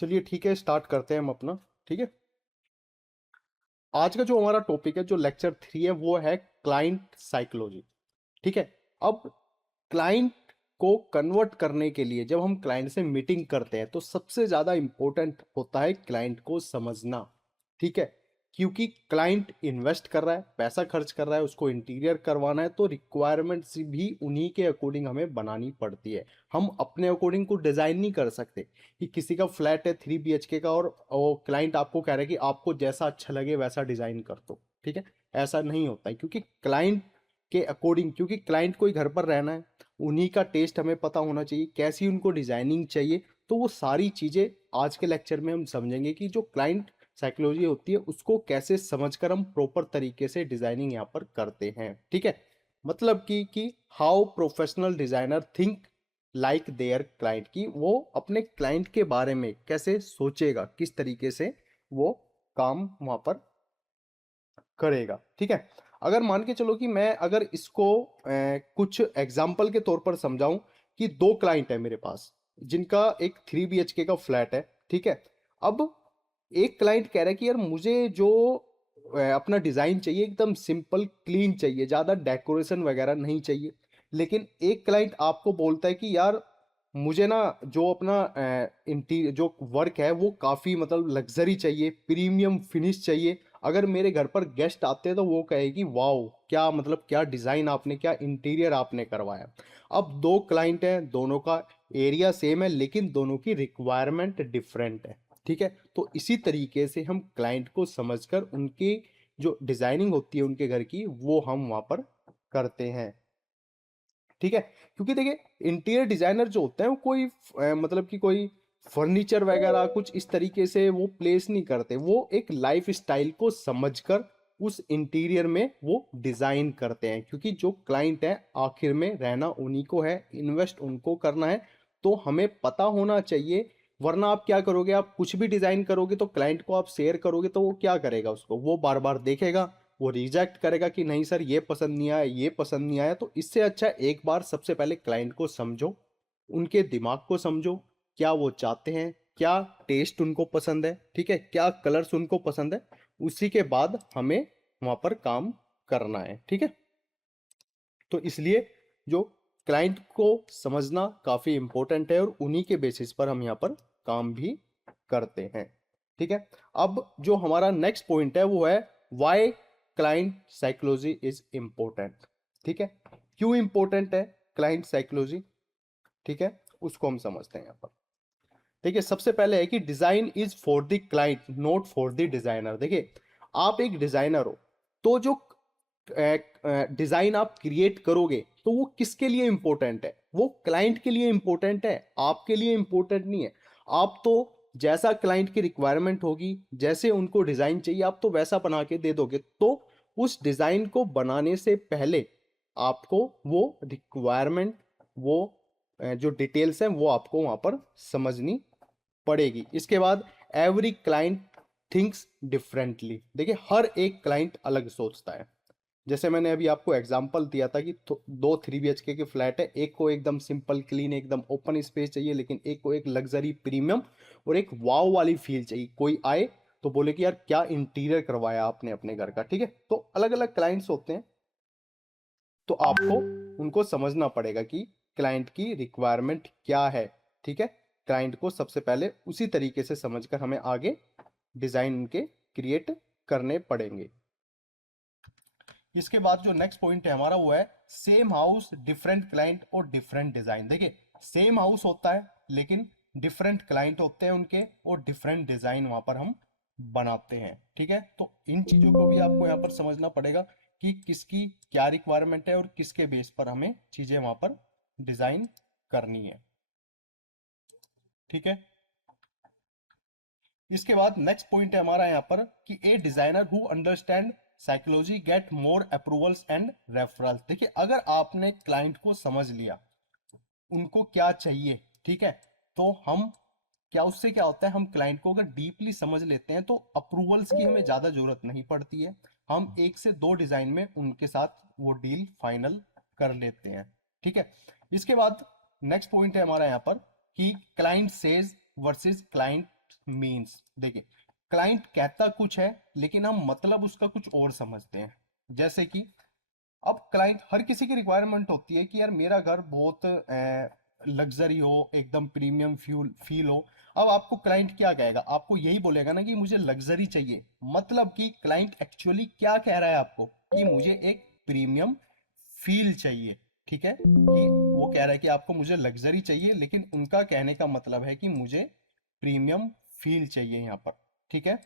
चलिए ठीक है, स्टार्ट करते हैं हम अपना। ठीक है, आज का जो हमारा टॉपिक है, जो लेक्चर 3 है, वो है क्लाइंट साइकोलॉजी। ठीक है। अब क्लाइंट को कन्वर्ट करने के लिए जब हम क्लाइंट से मीटिंग करते हैं तो सबसे ज्यादा इंपॉर्टेंट होता है क्लाइंट को समझना। ठीक है, क्योंकि क्लाइंट इन्वेस्ट कर रहा है, पैसा खर्च कर रहा है, उसको इंटीरियर करवाना है, तो रिक्वायरमेंट्स भी उन्हीं के अकॉर्डिंग हमें बनानी पड़ती है। हम अपने अकॉर्डिंग को डिजाइन नहीं कर सकते कि किसी का फ्लैट है 3 BHK का और क्लाइंट आपको कह रहा है कि आपको जैसा अच्छा लगे वैसा डिजाइन कर दो। ठीक है, ऐसा नहीं होता है, क्योंकि क्लाइंट के अकॉर्डिंग, क्योंकि क्लाइंट को ही घर पर रहना है, उन्हीं का टेस्ट हमें पता होना चाहिए, कैसी उनको डिजाइनिंग चाहिए। तो वो सारी चीजें आज के लेक्चर में हम समझेंगे कि जो क्लाइंट साइकोलॉजी होती है उसको कैसे समझकर हम प्रॉपर तरीके से डिजाइनिंग यहाँ पर करते हैं। ठीक है, मतलब कि how professional designer think like there client, की वो अपने क्लाइंट के बारे में कैसे सोचेगा, किस तरीके से वो काम वहां पर करेगा। ठीक है, अगर मान के चलो कि मैं अगर इसको कुछ एग्जाम्पल के तौर पर समझाऊं कि दो क्लाइंट है मेरे पास जिनका एक 3 BHK का फ्लैट है। ठीक है, अब एक क्लाइंट कह रहा है कि यार मुझे जो अपना डिजाइन चाहिए एकदम सिंपल क्लीन चाहिए, ज्यादा डेकोरेशन वगैरह नहीं चाहिए। लेकिन एक क्लाइंट आपको बोलता है कि यार मुझे ना जो अपना इंटीरियर जो वर्क है वो काफी मतलब लग्जरी चाहिए, प्रीमियम फिनिश चाहिए। अगर मेरे घर पर गेस्ट आते हैं तो वो कहेगी वाओ, क्या मतलब क्या डिजाइन आपने, क्या इंटीरियर आपने करवाया। अब दो क्लाइंट हैं, दोनों का एरिया सेम है लेकिन दोनों की रिक्वायरमेंट डिफरेंट है। ठीक है, तो इसी तरीके से हम क्लाइंट को समझकर उनकी जो डिजाइनिंग होती है उनके घर की, वो हम वहां पर करते हैं। ठीक है, क्योंकि देखिए इंटीरियर डिजाइनर जो होता है वो कोई मतलब कि कोई फर्नीचर वगैरह कुछ इस तरीके से वो प्लेस नहीं करते, वो एक लाइफ स्टाइल को समझकर उस इंटीरियर में वो डिजाइन करते हैं। क्योंकि जो क्लाइंट है आखिर में रहना उन्हीं को है, इन्वेस्ट उनको करना है, तो हमें पता होना चाहिए। वरना आप क्या करोगे, आप कुछ भी डिजाइन करोगे तो क्लाइंट को आप शेयर करोगे तो वो क्या करेगा, उसको वो बार बार देखेगा, वो रिजेक्ट करेगा कि नहीं सर ये पसंद नहीं आया, ये पसंद नहीं आया। तो इससे अच्छा एक बार सबसे पहले क्लाइंट को समझो, उनके दिमाग को समझो, क्या वो चाहते हैं, क्या टेस्ट उनको पसंद है। ठीक है, क्या कलर्स उनको पसंद है, उसी के बाद हमें वहां पर काम करना है। ठीक है, तो इसलिए जो क्लाइंट को समझना काफी इंपॉर्टेंट है और उन्हीं के बेसिस पर हम यहाँ पर काम भी करते हैं। ठीक है, अब जो हमारा नेक्स्ट पॉइंट है वो है why client psychology is important. ठीक है, क्यों इंपॉर्टेंट है क्लाइंट साइकोलॉजी। ठीक है, उसको हम समझते हैं यहाँ पर। देखिए सबसे पहले है कि design is for the client not for the designer. देखिए आप एक डिजाइनर हो, तो जो डिजाइन आप क्रिएट करोगे तो वो किसके लिए इंपॉर्टेंट है, वो क्लाइंट के लिए इंपॉर्टेंट है, आपके लिए इंपॉर्टेंट नहीं है। आप तो जैसा क्लाइंट की रिक्वायरमेंट होगी, जैसे उनको डिजाइन चाहिए आप तो वैसा बना के दे दोगे। तो उस डिजाइन को बनाने से पहले आपको वो रिक्वायरमेंट, वो जो डिटेल्स हैं वो आपको वहां पर समझनी पड़ेगी। इसके बाद एवरी क्लाइंट थिंक्स डिफरेंटली। देखिए हर एक क्लाइंट अलग सोचता है। जैसे मैंने अभी आपको एग्जांपल दिया था कि दो 3 BHK के फ्लैट है, एक को एकदम सिंपल क्लीन एकदम ओपन स्पेस चाहिए, लेकिन एक को एक लग्जरी प्रीमियम और एक वाव वाली फील चाहिए। कोई आए तो बोले कि यार क्या इंटीरियर करवाया आपने अपने घर का। ठीक है, तो अलग अलग क्लाइंट्स होते हैं, तो आपको उनको समझना पड़ेगा कि क्लाइंट की रिक्वायरमेंट क्या है। ठीक है, क्लाइंट को सबसे पहले उसी तरीके से समझकर हमें आगे डिजाइन उनके क्रिएट करने पड़ेंगे। इसके बाद जो नेक्स्ट पॉइंट है हमारा वो है सेम हाउस डिफरेंट क्लाइंट और डिफरेंट डिजाइन। देखिए सेम हाउस होता है लेकिन डिफरेंट क्लाइंट होते हैं उनके, और डिफरेंट डिजाइन वहां पर हम बनाते हैं। ठीक है, तो इन चीजों को भी आपको यहाँ पर समझना पड़ेगा कि किसकी क्या रिक्वायरमेंट है और किसके बेस पर हमें चीजें वहां पर डिजाइन करनी है। ठीक है, इसके बाद नेक्स्ट पॉइंट है हमारा यहाँ पर कि a designer who understand psychology get more approvals and referrals. देखिए अगर आपने क्लाइंट को समझ लिया, उनको क्या चाहिए, ठीक है, तो हम क्या उससे क्या होता है, हम क्लाइंट को अगर डीपली समझ लेते हैं तो अप्रूवल्स की हमें ज्यादा जरूरत नहीं पड़ती है। हम एक से दो डिजाइन में उनके साथ वो डील फाइनल कर लेते हैं। ठीक है, इसके बाद नेक्स्ट पॉइंट है हमारा यहाँ पर कि client says versus client means, देखिए क्लाइंट कहता कुछ है लेकिन हम मतलब उसका कुछ और समझते हैं। जैसे कि अब क्लाइंट, हर किसी की रिक्वायरमेंट होती है कि यार मेरा घर बहुत लग्जरी हो, एकदम प्रीमियम फ्यूल फील हो। अब आपको क्लाइंट क्या कहेगा, आपको यही बोलेगा ना कि मुझे लग्जरी चाहिए। मतलब कि क्लाइंट एक्चुअली क्या कह रहा है आपको, कि मुझे एक प्रीमियम फील चाहिए। ठीक है, कि वो कह रहा है कि आपको मुझे लग्जरी चाहिए, लेकिन उनका कहने का मतलब है कि मुझे प्रीमियम फील चाहिए यहाँ पर। ठीक है,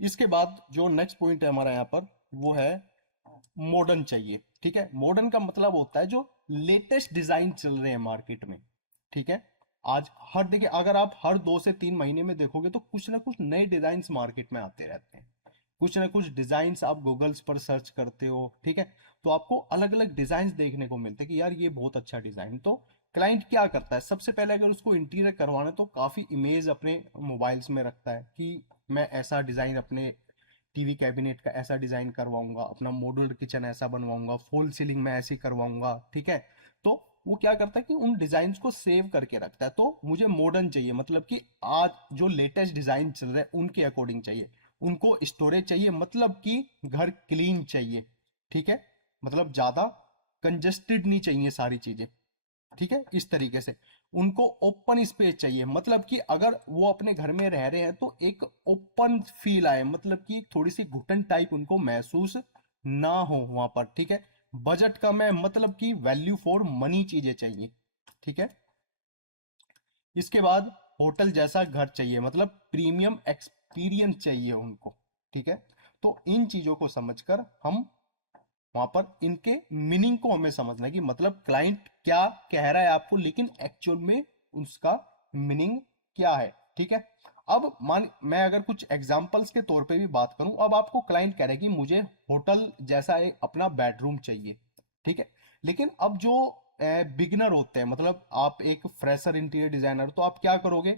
इसके बाद जो नेक्स्ट पॉइंट है हमारा यहाँ पर, वो है मॉडर्न चाहिए। ठीक है, मॉडर्न का मतलब होता है जो लेटेस्ट डिजाइन चल रहे हैं मार्केट में। ठीक है, आज हर, देखिए अगर आप हर 2 से 3 महीने में देखोगे तो कुछ ना कुछ नए डिजाइन मार्केट में आते रहते हैं। कुछ ना कुछ डिजाइन्स आप गूगल्स पर सर्च करते हो, ठीक है, तो आपको अलग अलग डिजाइन्स देखने को मिलते हैं कि यार ये बहुत अच्छा डिजाइन। तो क्लाइंट क्या करता है, सबसे पहले अगर उसको इंटीरियर करवाना है तो काफी इमेज अपने मोबाइल्स में रखता है कि मैं ऐसा डिजाइन अपने टीवी कैबिनेट का ऐसा डिजाइन करवाऊंगा, अपना मॉड्यूलर किचन ऐसा बनवाऊंगा, फॉल सीलिंग में ऐसी करवाऊंगा। ठीक है, तो वो क्या करता है कि उन डिजाइन को सेव करके रखता है। तो मुझे मॉडर्न चाहिए, मतलब कि आज जो लेटेस्ट डिजाइन चल रहे हैं उनके अकॉर्डिंग चाहिए। उनको स्टोरेज चाहिए, मतलब कि घर क्लीन चाहिए। ठीक है, मतलब ज्यादा कंजेस्टेड नहीं चाहिए सारी चीजें। ठीक है, इस तरीके से उनको ओपन स्पेस चाहिए, मतलब कि अगर वो अपने घर में रह रहे हैं तो एक ओपन फील आए, मतलब कि एक थोड़ी सी घुटन टाइप उनको महसूस ना हो वहां पर। ठीक है, बजट कम है, मतलब कि वैल्यू फॉर मनी चीजें चाहिए। ठीक है, इसके बाद होटल जैसा घर चाहिए, मतलब प्रीमियम एक्सपीरियंस चाहिए उनको। ठीक है, तो इन चीजों को समझकर हम वहां पर इनके मीनिंग को हमें समझना है कि मतलब क्लाइंट क्या कह रहा है आपको, लेकिन एक्चुअल में उसका मीनिंग क्या है। ठीक है, अब मान मैं अगर कुछ एग्जांपल्स के तौर पे भी बात करूं, अब आपको क्लाइंट कह रहा है कि मुझे होटल जैसा एक अपना बेडरूम चाहिए। ठीक है, लेकिन अब जो बिगिनर होते हैं, मतलब आप एक फ्रेशर इंटीरियर डिजाइनर, तो आप क्या करोगे,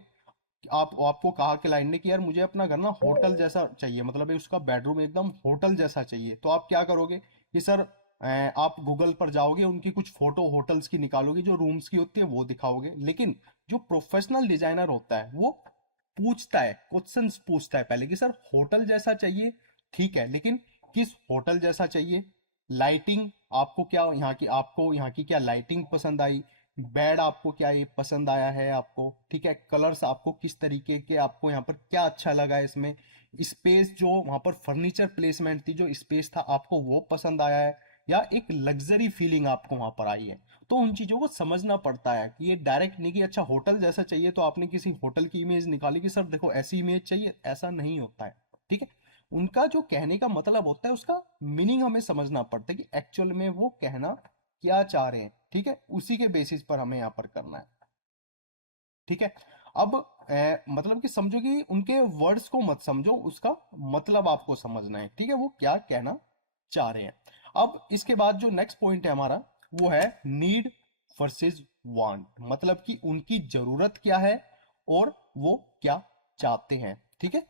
आप आपको कहा कि लाइन ने कि यार मुझे अपना घर ना होटल जैसा चाहिए, मतलब उसका बेडरूम एकदम होटल जैसा चाहिए। तो आप क्या करोगे कि सर आप गूगल पर जाओगे, उनकी कुछ फोटो होटल्स की निकालोगे, जो रूम्स की होती है वो दिखाओगे। लेकिन जो प्रोफेशनल डिजाइनर होता है वो पूछता है, क्वेश्चंस पूछता है पहले कि सर होटल जैसा चाहिए, ठीक है, लेकिन किस होटल जैसा चाहिए। लाइटिंग, आपको क्या यहाँ की, आपको यहाँ की क्या लाइटिंग पसंद आई, बेड आपको क्या ये पसंद आया है आपको। ठीक है, कलर्स आपको किस तरीके के, आपको यहाँ पर क्या अच्छा लगा है इसमें, स्पेस जो वहां पर फर्नीचर प्लेसमेंट थी, जो स्पेस था आपको वो पसंद आया है, या एक लग्जरी फीलिंग आपको वहां पर आई है। तो उन चीजों को समझना पड़ता है कि ये डायरेक्ट नहीं कि अच्छा होटल जैसा चाहिए तो आपने किसी होटल की इमेज निकाली कि सर देखो ऐसी इमेज चाहिए, ऐसा नहीं होता है। ठीक है, उनका जो कहने का मतलब होता है उसका मीनिंग हमें समझना पड़ता है कि एक्चुअल में वो कहना क्या चाह रहे हैं। ठीक है, उसी के बेसिस पर हमें यहाँ पर करना है। ठीक है, अब मतलब कि समझो कि उनके वर्ड्स को मत समझो, उसका मतलब आपको समझना है। ठीक है, वो क्या कहना चाह रहे हैं। अब इसके बाद जो नेक्स्ट पॉइंट है हमारा, वो है नीड वर्सेस वांट, मतलब कि उनकी जरूरत क्या है और वो क्या चाहते हैं। ठीक है,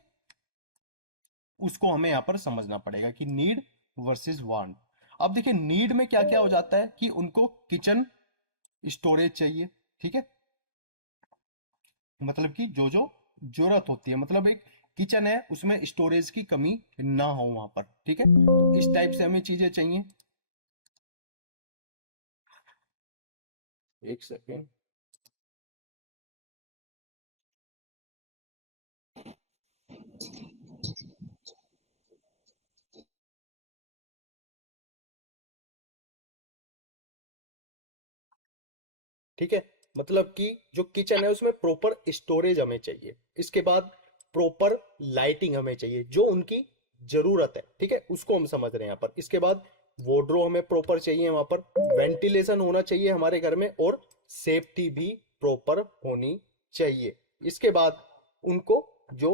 उसको हमें यहां पर समझना पड़ेगा कि नीड वर्सेस वांट। अब देखिए नीड में क्या क्या हो जाता है कि उनको किचन स्टोरेज चाहिए। ठीक है, मतलब कि जो जो जरूरत होती है, मतलब एक किचन है उसमें स्टोरेज की कमी ना हो वहां पर। ठीक है, तो इस टाइप से हमें चीजें चाहिए। एक सेकेंड। ठीक है, मतलब कि जो किचन है उसमें प्रॉपर स्टोरेज हमें चाहिए। इसके बाद प्रॉपर लाइटिंग हमें चाहिए जो उनकी जरूरत है। ठीक है, उसको हम समझ रहे हैं यहाँ पर। इसके बाद वार्डरोब हमें प्रॉपर चाहिए, वहां पर वेंटिलेशन होना चाहिए हमारे घर में, और सेफ्टी भी प्रॉपर होनी चाहिए। इसके बाद उनको जो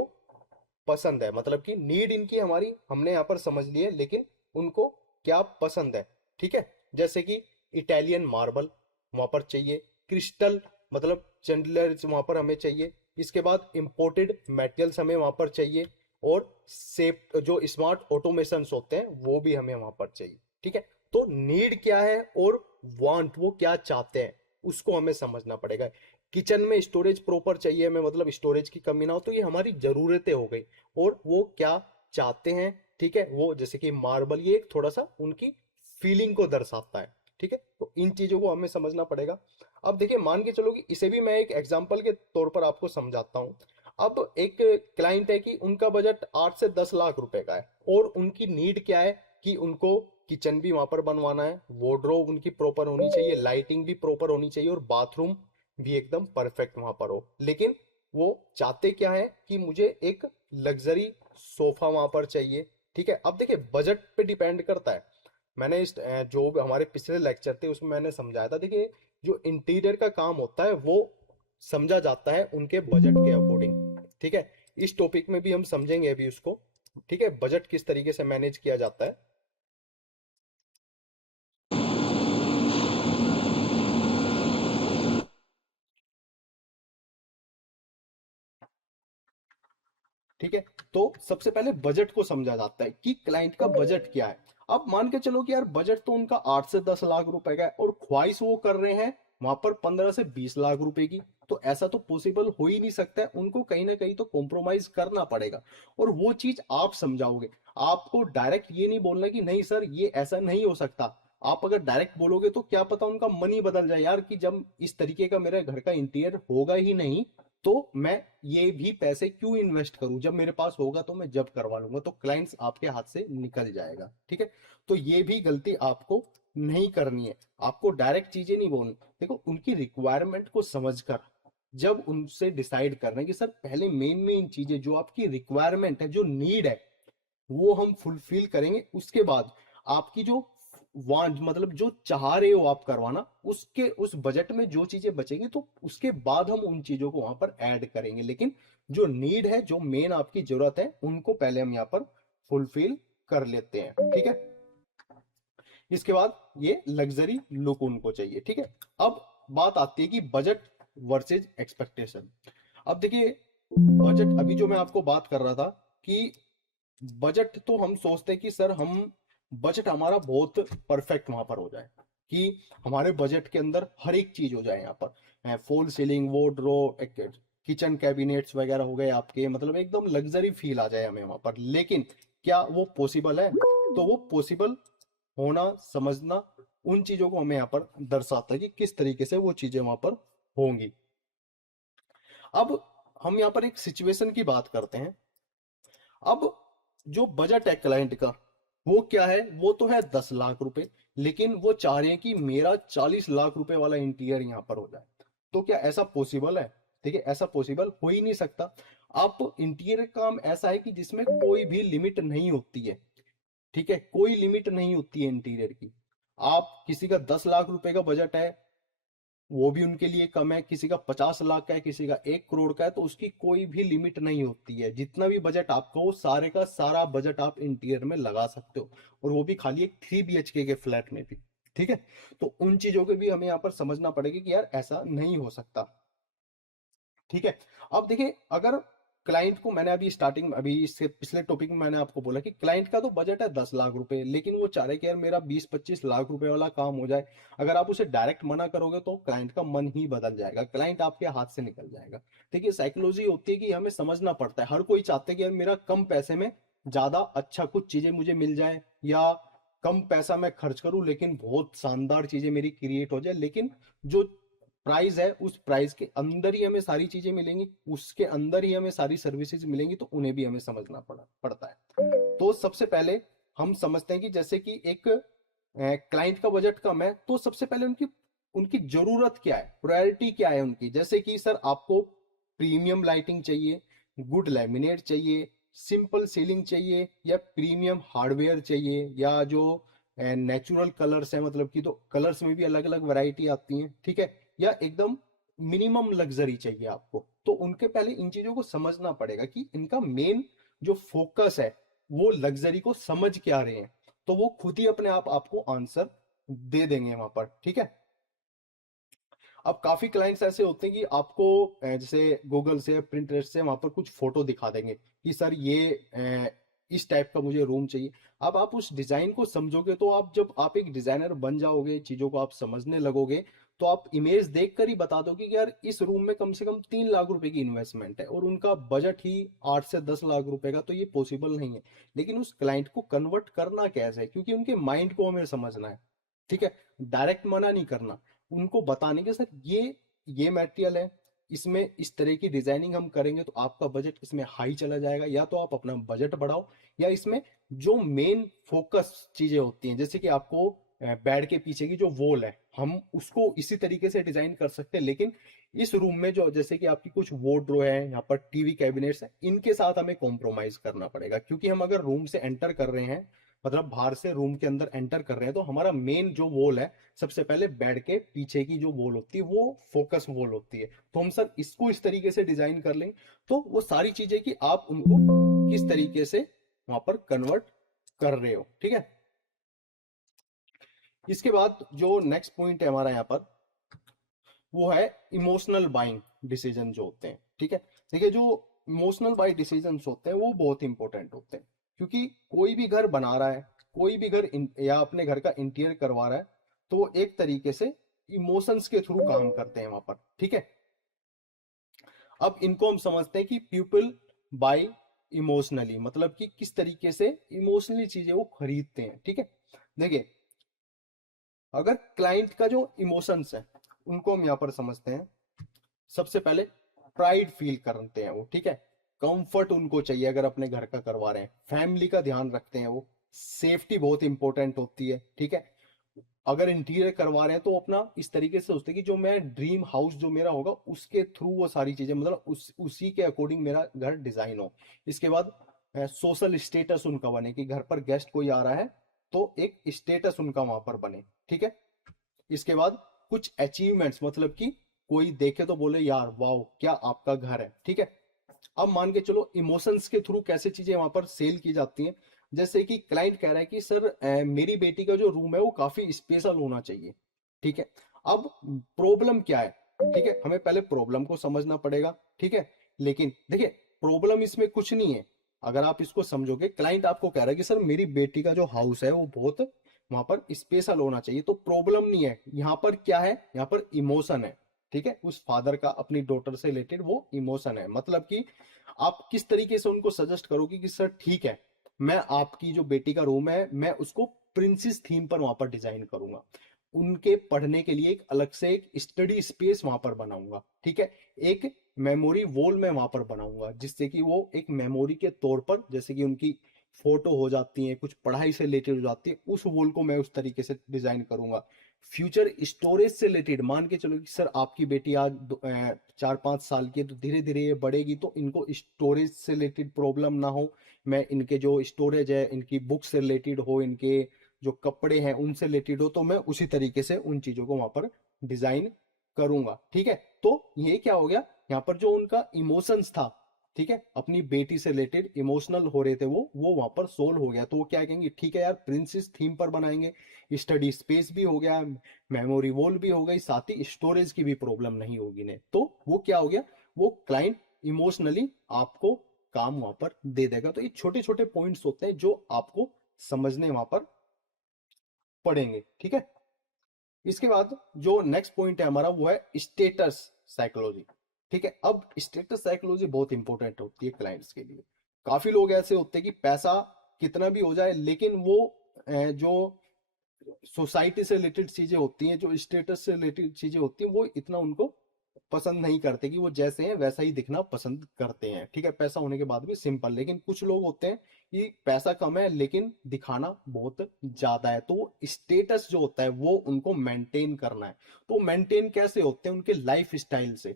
पसंद है, मतलब कि नीड इनकी हमारी हमने यहाँ पर समझ ली है, लेकिन उनको क्या पसंद है। ठीक है, जैसे कि इटालियन मार्बल वहां पर चाहिए, क्रिस्टल मतलब चैंडलर्स वहां पर हमें चाहिए। इसके बाद इंपोर्टेड मेटेरियल्स हमें वहां पर चाहिए, और सेफ जो स्मार्ट ऑटोमेशन होते हैं वो भी हमें वहां पर चाहिए। ठीक है, तो नीड क्या है और वांट वो क्या चाहते हैं उसको हमें समझना पड़ेगा। किचन में स्टोरेज प्रॉपर चाहिए हमें, मतलब स्टोरेज की कमी ना हो, तो ये हमारी जरूरतें हो गई। और वो क्या चाहते हैं, ठीक है, वो जैसे कि मार्बल, ये एक थोड़ा सा उनकी फीलिंग को दर्शाता है, ठीक है। तो इन चीजों को हमें समझना पड़ेगा। अब देखिए मान के चलो कि इसे भी मैं एक एग्जांपल के तौर पर आपको समझाता हूँ। अब एक क्लाइंट है कि उनका बजट 8 से 10 लाख रुपए का है, और उनकी नीड क्या है कि उनको किचन भी वहां पर बनवाना है, वार्डरोब उनकी प्रॉपर होनी चाहिए, लाइटिंग भी प्रॉपर होनी चाहिए, और बाथरूम भी एकदम परफेक्ट वहां पर हो। लेकिन वो चाहते क्या है कि मुझे एक लग्जरी सोफा वहां पर चाहिए, ठीक है। अब देखिए बजट पे डिपेंड करता है। मैंने जो भी हमारे पिछले लेक्चर थे उसमें मैंने समझाया था, देखिए जो इंटीरियर का काम होता है वो समझा जाता है उनके बजट के अकॉर्डिंग, ठीक है। इस टॉपिक में भी हम समझेंगे अभी उसको, ठीक है, बजट किस तरीके से मैनेज किया जाता है। ठीक है, तो सबसे पहले बजट को समझा जाता है कि क्लाइंट का बजट क्या है। अब मान के चलो कि यार बजट तो उनका 8 से 10 लाख रुपए का है, और ख्वाहिश वो कर रहे हैं वहां पर 15 से 20 लाख रुपए की। तो ऐसा तो पॉसिबल हो ही नहीं सकता है, उनको कहीं ना कहीं तो कॉम्प्रोमाइज करना पड़ेगा। और वो चीज आप समझाओगे। आपको डायरेक्ट ये नहीं बोलना कि नहीं सर ये ऐसा नहीं हो सकता। आप अगर डायरेक्ट बोलोगे तो क्या पता उनका मन ही बदल जाए, यार कि जब इस तरीके का मेरे घर का इंटीरियर होगा ही नहीं, तो मैं ये भी पैसे क्यों इन्वेस्ट करूं, जब मेरे पास होगा तो मैं जब करवा लूंगा, तो क्लाइंट्स आपके हाथ से निकल जाएगा, ठीक है। तो ये भी गलती आपको नहीं करनी है। आपको डायरेक्ट चीजें नहीं बोलनी। देखो उनकी रिक्वायरमेंट को समझकर जब उनसे डिसाइड करना है कि सर पहले मेन मेन चीजें जो आपकी रिक्वायरमेंट है, जो नीड है, वो हम फुलफिल करेंगे। उसके बाद आपकी जो वांट, मतलब जो चाह रहे हो आप करवाना, उसके उस बजट में जो चीजें बचेंगी तो उसके बाद हम उन चीजों को वहां पर ऐड करेंगे। लेकिन जो नीड है, जो मेन आपकी जरूरत है, उनको पहले हम यहाँ पर फुलफिल कर लेते हैं, ठीक है। इसके बाद ये लग्जरी लुक उनको चाहिए, ठीक है। अब बात आती है कि बजट वर्सेज एक्सपेक्टेशन। अब देखिए बजट, अभी जो मैं आपको बात कर रहा था कि बजट तो हम सोचते हैं कि सर हम बजट हमारा बहुत परफेक्ट वहां पर हो जाए, कि हमारे बजट के अंदर हर एक चीज हो जाए यहाँ पर, fall ceiling, wardrobe, kitchen cabinets वगैरह हो गए आपके, मतलब एकदम लग्जरी फील आ जाए हमें वहां पर। लेकिन क्या वो पॉसिबल है? तो वो पॉसिबल होना, समझना, उन चीजों को हमें यहाँ पर दर्शाता है कि किस तरीके से वो चीजें वहां पर होंगी। अब हम यहाँ पर एक सिचुएशन की बात करते हैं। अब जो बजट है क्लाइंट का, वो क्या है? वो तो है 10 लाख रुपए, लेकिन वो चाह रहे हैं कि मेरा 40 लाख रुपए वाला इंटीरियर यहाँ पर हो जाए। तो क्या ऐसा पॉसिबल है? देखिए ऐसा पॉसिबल हो ही नहीं सकता। आप इंटीरियर काम ऐसा है कि जिसमें कोई भी लिमिट नहीं होती है, ठीक है, कोई लिमिट नहीं होती है इंटीरियर की। आप किसी का 10 लाख रुपए का बजट है, वो भी उनके लिए कम है, किसी का 50 लाख का है, किसी का 1 करोड़ का है, तो उसकी कोई भी लिमिट नहीं होती है। जितना भी बजट आपका हो, सारे का सारा बजट आप इंटीरियर में लगा सकते हो, और वो भी खाली एक 3 BHK के फ्लैट में भी, ठीक है। तो उन चीजों को भी हमें यहाँ पर समझना पड़ेगा कि यार ऐसा नहीं हो सकता, ठीक है। अब देखिए अगर क्लाइंट को, मैंने अभी स्टार्टिंग में, अभी इससे पिछले टॉपिक में मैंने आपको बोला कि क्लाइंट का तो बजट है 10 लाख रुपए, लेकिन वो चाह रहे कि यार मेरा 20-25 लाख रुपए वाला काम हो जाए। अगर आप उसे डायरेक्ट मना करोगे तो क्लाइंट का मन ही बदल जाएगा, क्लाइंट आपके हाथ से निकल जाएगा। देखिए साइकोलॉजी होती है कि हमें समझना पड़ता है, हर कोई चाहता है कि यार मेरा कम पैसे में ज्यादा अच्छा कुछ चीजें मुझे मिल जाए, या कम पैसा मैं खर्च करूं लेकिन बहुत शानदार चीजें मेरी क्रिएट हो जाए। लेकिन जो प्राइस है, उस प्राइस के अंदर ही हमें सारी चीजें मिलेंगी, उसके अंदर ही हमें सारी सर्विसेज मिलेंगी, तो उन्हें भी हमें समझना पड़ता है। तो सबसे पहले हम समझते हैं कि जैसे कि एक क्लाइंट का बजट कम है, तो सबसे पहले उनकी उनकी जरूरत क्या है, प्रायोरिटी क्या है उनकी। जैसे कि सर आपको प्रीमियम लाइटिंग चाहिए, गुड लैमिनेट चाहिए, सिंपल सीलिंग चाहिए, या प्रीमियम हार्डवेयर चाहिए, या जो नेचुरल कलर्स है, मतलब कि तो कलर्स में भी अलग अलग वैरायटी आती हैं, ठीक है, या एकदम मिनिमम लग्जरी चाहिए आपको। तो उनके पहले इन चीजों को समझना पड़ेगा कि इनका मेन जो फोकस है वो लग्जरी को समझ के आ रहे हैं, तो वो खुद ही अपने आप आपको आंसर दे देंगे वहां पर, ठीक है। अब काफी क्लाइंट्स ऐसे होते हैं कि आपको जैसे गूगल से, प्रिंटरेस्ट से वहां पर कुछ फोटो दिखा देंगे कि सर ये इस टाइप का मुझे रूम चाहिए। अब आप उस डिजाइन को समझोगे, तो आप जब आप एक डिजाइनर बन जाओगे, चीजों को आप समझने लगोगे, तो आप इमेज देख कर ही बता दोगे कि यार इस रूम में कम से कम 3 लाख रुपए की इन्वेस्टमेंट है और उनका बजट ही 8 से 10 लाख रुपए का, तो ये पॉसिबल नहीं है। लेकिन उस क्लाइंट को कन्वर्ट करना कैसे है, क्योंकि उनके माइंड को हमें समझना है, ठीक है। डायरेक्ट मना नहीं करना, उनको बताने के सर ये मटेरियल है, इसमें इस तरह की डिजाइनिंग हम करेंगे तो आपका बजट इसमें हाई चला जाएगा, या तो आप अपना बजट बढ़ाओ, या इसमें जो मेन फोकस चीजें होती हैं, जैसे कि आपको बेड के पीछे की जो वॉल है हम उसको इसी तरीके से डिजाइन कर सकते हैं, लेकिन इस रूम में जो जैसे कि आपकी कुछ वार्डरोब है, यहाँ पर टीवी कैबिनेट्स है, इनके साथ हमें कॉम्प्रोमाइज करना पड़ेगा, क्योंकि हम अगर रूम से एंटर कर रहे हैं, मतलब बाहर से रूम के अंदर एंटर कर रहे हैं, तो हमारा मेन जो वॉल है, सबसे पहले बेड के पीछे की जो वॉल होती है वो फोकस वॉल होती है, तो हम सर इसको इस तरीके से डिजाइन कर लेंगे। तो वो सारी चीजें कि आप उनको किस तरीके से वहां पर कन्वर्ट कर रहे हो, ठीक है। इसके बाद जो नेक्स्ट पॉइंट है हमारा यहाँ पर, वो है इमोशनल बाइंग डिसीजन जो होते हैं, ठीक है। देखिए जो इमोशनल बाइंग डिसीजन होते हैं वो बहुत इंपॉर्टेंट होते हैं, क्योंकि कोई भी घर बना रहा है, कोई भी घर या अपने घर का इंटीरियर करवा रहा है, तो वो एक तरीके से इमोशंस के थ्रू काम करते हैं वहां पर, ठीक है। अब इनको हम समझते हैं कि पीपल बाय इमोशनली, मतलब कि किस तरीके से इमोशनली चीजें वो खरीदते हैं, ठीक है। देखिए अगर क्लाइंट का जो इमोशंस है उनको हम यहाँ पर समझते हैं, सबसे पहले प्राइड फील करते हैं वो, ठीक है। कंफर्ट उनको चाहिए अगर अपने घर का करवा रहे हैं, फैमिली का ध्यान रखते हैं वो, सेफ्टी बहुत इंपॉर्टेंट होती है, ठीक है। अगर इंटीरियर करवा रहे हैं तो अपना इस तरीके से सोचते हैं कि जो मैं ड्रीम हाउस जो मेरा होगा उसके थ्रू वो सारी चीजें, मतलब उसी के अकॉर्डिंग मेरा घर डिजाइन हो। इसके बाद सोशल स्टेटस उनका बने, कि घर पर गेस्ट कोई आ रहा है तो एक स्टेटस उनका वहां पर बने, ठीक है। इसके बाद कुछ अचीवमेंट्स, मतलब कि कोई देखे तो बोले यार वाओ क्या आपका घर है, ठीक है। अब मान के चलो इमोशंस के थ्रू कैसे चीजें वहां पर सेल की जाती हैं, जैसे कि क्लाइंट कह रहा है कि सर मेरी बेटी का जो रूम है वो काफी स्पेशल होना चाहिए, ठीक है। अब प्रॉब्लम क्या है, ठीक है, हमें पहले प्रॉब्लम को समझना पड़ेगा, ठीक है। लेकिन देखिए प्रॉब्लम इसमें कुछ नहीं है, अगर आप इसको समझोगे, क्लाइंट आपको कह रहा है कि सर मेरी बेटी का जो हाउस है वो बहुत वहां पर स्पेशल होना चाहिए, तो प्रॉब्लम नहीं है यहाँ पर, क्या है यहाँ पर इमोशन है, ठीक है। उस फादर का अपनी डॉटर से रिलेटेड वो इमोशन है, मतलब कि आप किस तरीके से उनको सजेस्ट करोगे कि सर ठीक है, मैं आपकी जो बेटी का रूम है मैं उसको प्रिंसेस थीम पर वहां पर डिजाइन करूंगा, उनके पढ़ने के लिए एक अलग से एक स्टडी स्पेस वहां पर बनाऊंगा, ठीक है। एक मेमोरी वॉल में वहां पर बनाऊंगा, जिससे कि वो एक मेमोरी के तौर पर, जैसे कि उनकी फोटो हो जाती है, कुछ पढ़ाई से रिलेटेड हो जाती है, उस वॉल को मैं उस तरीके से डिजाइन करूंगा। फ्यूचर स्टोरेज से रिलेटेड मान के चलो कि सर आपकी बेटी आज 4-5 साल की है, तो धीरे धीरे ये बढ़ेगी, तो इनको स्टोरेज से रिलेटेड प्रॉब्लम ना हो, मैं इनके जो स्टोरेज है इनकी बुक से रिलेटेड हो, इनके जो कपड़े हैं उनसे रिलेटेड हो, तो मैं उसी तरीके से उन चीजों को वहां पर डिजाइन करूंगा, ठीक है। तो ये क्या हो गया, यहाँ पर जो उनका इमोशंस था, ठीक है, अपनी बेटी से रिलेटेड इमोशनल हो रहे थे वो वहां पर सोल्व हो गया, तो वो क्या कहेंगे, ठीक है यार प्रिंसेस थीम पर बनाएंगे, स्टडी स्पेस भी हो गया, मेमोरी वॉल भी हो गई, साथ ही स्टोरेज की भी प्रॉब्लम नहीं होगी ने, तो वो क्या हो गया, वो क्लाइंट इमोशनली आपको काम वहां पर दे देगा। तो ये छोटे छोटे पॉइंट्स होते हैं जो आपको समझने वहां पर पड़ेंगे, ठीक है। इसके बाद जो नेक्स्ट पॉइंट है हमारा वो है स्टेटस साइकोलॉजी, ठीक है। अब स्टेटस साइकोलॉजी बहुत इंपॉर्टेंट होती है क्लाइंट्स के लिए। काफी लोग ऐसे होते हैं कि पैसा कितना भी हो जाए, लेकिन वो जो सोसाइटी से रिलेटेड चीजें होती हैं, जो स्टेटस से रिलेटेड चीजें होती हैं, वो इतना उनको पसंद नहीं करते, कि वो जैसे हैं वैसा ही दिखना पसंद करते हैं, ठीक है, पैसा होने के बाद भी सिंपल। लेकिन कुछ लोग होते हैं कि पैसा कम है लेकिन दिखाना बहुत ज्यादा है, तो स्टेटस जो होता है वो उनको मेंटेन करना है। तो मेंटेन कैसे होते हैं, उनके लाइफ स्टाइल से,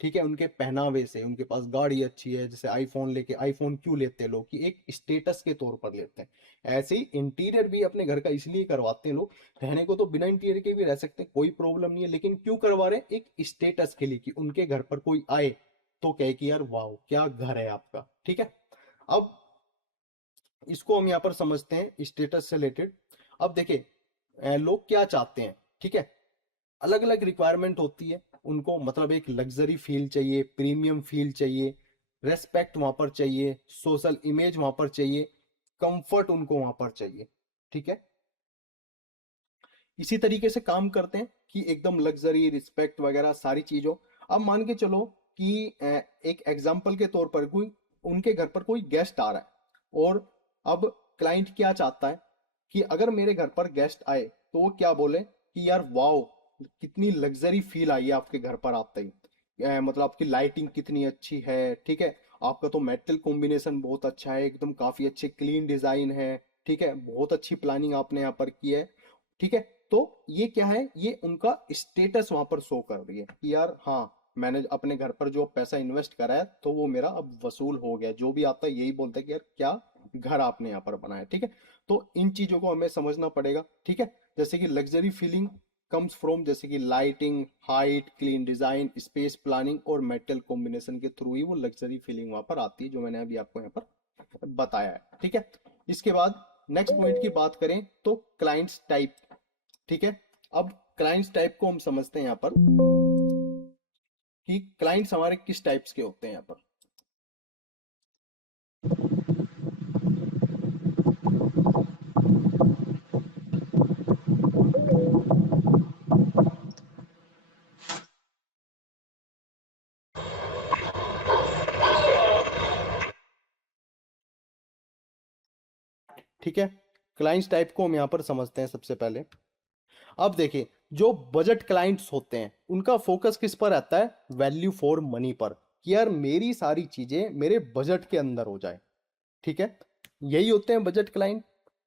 ठीक है, उनके पहनावे से, उनके पास गाड़ी अच्छी है, जैसे आईफोन लेके, आईफोन क्यों लेते हैं लोग, कि एक स्टेटस के तौर पर लेते हैं। ऐसे ही इंटीरियर भी अपने घर का इसलिए करवाते हैं लोग, रहने को तो बिना इंटीरियर के भी रह सकते हैं, कोई प्रॉब्लम नहीं है, लेकिन क्यों करवा रहे हैं, एक स्टेटस के लिए, कि उनके घर पर कोई आए तो कहे कि यार वाह क्या घर है आपका, ठीक है। अब इसको हम यहाँ पर समझते हैं स्टेटस से रिलेटेड। अब देखिए लोग क्या चाहते हैं, ठीक है, अलग अलग रिक्वायरमेंट होती है उनको, मतलब एक लग्जरी फील चाहिए, प्रीमियम फील चाहिए, रेस्पेक्ट वहां पर चाहिए, सोशल इमेज वहां पर चाहिए, कंफर्ट उनको वहां पर चाहिए, ठीक है। इसी तरीके से काम करते हैं कि एकदम लग्जरी, रिस्पेक्ट वगैरह सारी चीजों। अब मान के चलो कि एक एग्जाम्पल के तौर पर कोई उनके घर पर कोई गेस्ट आ रहा है, और अब क्लाइंट क्या चाहता है कि अगर मेरे घर पर गेस्ट आए तो वो क्या बोले कि यार वाओ, कितनी लग्जरी फील आई है आपके घर पर आते ही। मतलब आपकी लाइटिंग कितनी अच्छी है, ठीक है, आपका तो मेटल कॉम्बिनेशन बहुत अच्छा है, एकदम काफी अच्छे क्लीन डिजाइन है, ठीक है, बहुत अच्छी प्लानिंग आपने यहाँ पर की है, ठीक है। तो ये क्या है, ये उनका स्टेटस वहां पर शो कर रही है कि यार हाँ, मैंने अपने घर पर जो पैसा इन्वेस्ट करा है तो वो मेरा अब वसूल हो गया। जो भी आता है यही बोलता है कि यार क्या घर आपने यहाँ पर बनाया, ठीक है। तो इन चीजों को हमें समझना पड़ेगा, ठीक है। जैसे कि लग्जरी फीलिंग कम्स फ्रॉम, जैसे कि lighting, height, clean design, space planning और मेटल कॉम्बिनेशन के थ्रू ही वो लग्जरी फीलिंग वहां पर आती है, जो मैंने अभी आपको यहाँ पर बताया है, ठीक है। इसके बाद नेक्स्ट पॉइंट की बात करें तो क्लाइंट्स टाइप, ठीक है। अब क्लाइंट्स टाइप को हम समझते हैं यहाँ पर कि क्लाइंट्स हमारे किस टाइप्स के होते हैं यहाँ पर। ठीक है, क्लाइंट्स टाइप को हम यहाँ पर समझते हैं सबसे पहले। अब देखिए, जो बजट क्लाइंट्स होते हैं उनका फोकस किस पर रहता है, वैल्यू फॉर मनी पर, कि यार मेरी सारी चीजें मेरे बजट के अंदर हो जाए, ठीक है। यही होते हैं बजट क्लाइंट,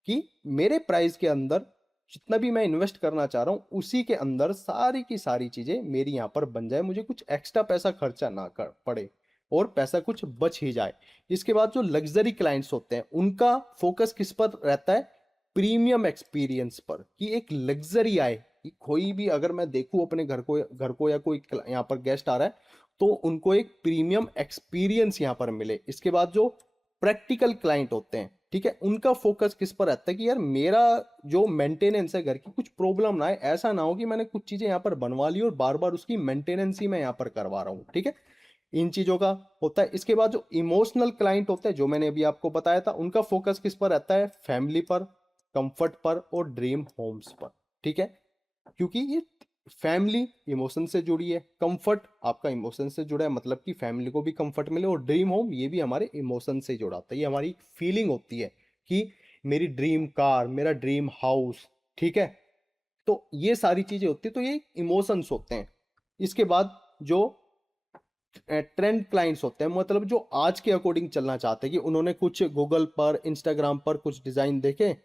कि मेरे प्राइस के अंदर जितना भी मैं इन्वेस्ट करना चाह रहा हूं उसी के अंदर सारी की सारी चीजें मेरी यहां पर बन जाए, मुझे कुछ एक्स्ट्रा पैसा खर्चा ना कर पड़े और पैसा कुछ बच ही जाए। इसके बाद जो लग्जरी क्लाइंट्स होते हैं उनका फोकस किस पर रहता है, प्रीमियम एक्सपीरियंस पर, कि एक लग्जरी आए, कि कोई भी अगर मैं देखूं अपने घर को या कोई यहाँ पर गेस्ट आ रहा है तो उनको एक प्रीमियम एक्सपीरियंस यहाँ पर मिले। इसके बाद जो प्रैक्टिकल क्लाइंट होते हैं, ठीक है, उनका फोकस किस पर रहता है कि यार मेरा जो मेंटेनेंस है घर की, कुछ प्रॉब्लम ना आए, ऐसा ना हो कि मैंने कुछ चीजें यहाँ पर बनवा ली और बार बार उसकी मेंटेनेंस ही मैं यहाँ पर करवा रहा हूँ, ठीक है। इन चीजों का होता है। इसके बाद जो इमोशनल क्लाइंट होते हैं, जो मैंने अभी आपको बताया था, उनका फोकस किस पर रहता है, फैमिली पर, कंफर्ट पर और ड्रीम होम्स पर, ठीक है। क्योंकि ये फैमिली इमोशन से जुड़ी है, कंफर्ट आपका इमोशन से जुड़ा है, मतलब कि फैमिली को भी कंफर्ट मिले, और ड्रीम होम ये भी हमारे इमोशन से जुड़ा होता है, ये हमारी फीलिंग होती है कि मेरी ड्रीम कार, मेरा ड्रीम हाउस, ठीक है। तो ये सारी चीजें होती है, तो ये इमोशंस होते हैं। इसके बाद जो ट्रेंड क्लाइंट्स होते हैं, मतलब जो आज के अकॉर्डिंग चलना चाहते हैं, कि उन्होंने कुछ गूगल पर, इंस्टाग्राम पर कुछ डिजाइन देखे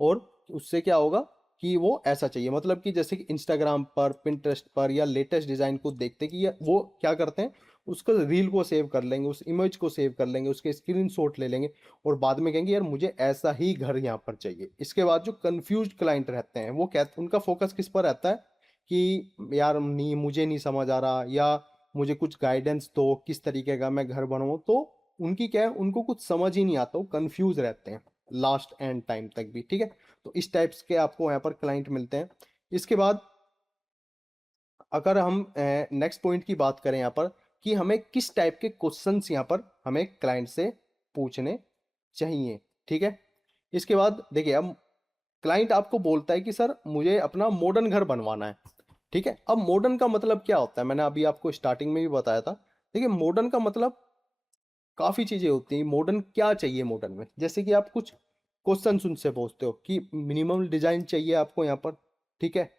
और उससे क्या होगा कि वो ऐसा चाहिए, मतलब कि जैसे कि इंस्टाग्राम पर, पिंटरेस्ट पर या लेटेस्ट डिजाइन को देखते कि वो क्या करते हैं, उसको रील को सेव कर लेंगे, उस इमेज को सेव कर लेंगे, उसके स्क्रीनशॉट ले लेंगे और बाद में कहेंगे यार मुझे ऐसा ही घर यहाँ पर चाहिए। इसके बाद जो कंफ्यूज्ड क्लाइंट रहते हैं वो क्या, उनका फोकस किस पर रहता है कि यार नहीं, मुझे नहीं समझ आ रहा, या मुझे कुछ गाइडेंस दो किस तरीके का मैं घर बनाऊं। तो उनकी क्या है, उनको कुछ समझ ही नहीं आता, वो कंफ्यूज रहते हैं लास्ट एंड टाइम तक भी, ठीक है। तो इस टाइप्स के आपको यहाँ पर क्लाइंट मिलते हैं। इसके बाद अगर हम नेक्स्ट पॉइंट की बात करें यहाँ पर, कि हमें किस टाइप के क्वेश्चंस यहाँ पर हमें क्लाइंट से पूछने चाहिए, ठीक है। इसके बाद देखिए, अब क्लाइंट आपको बोलता है कि सर मुझे अपना मॉडर्न घर बनवाना है, ठीक है। अब मॉडर्न का मतलब क्या होता है, मैंने अभी आपको स्टार्टिंग में भी बताया था। देखिए, मॉडर्न का मतलब काफी चीजें होती हैं। मॉडर्न क्या चाहिए मॉडर्न में, जैसे कि आप कुछ क्वेश्चन उनसे पूछते हो कि मिनिमम डिजाइन चाहिए आपको यहाँ पर, ठीक है,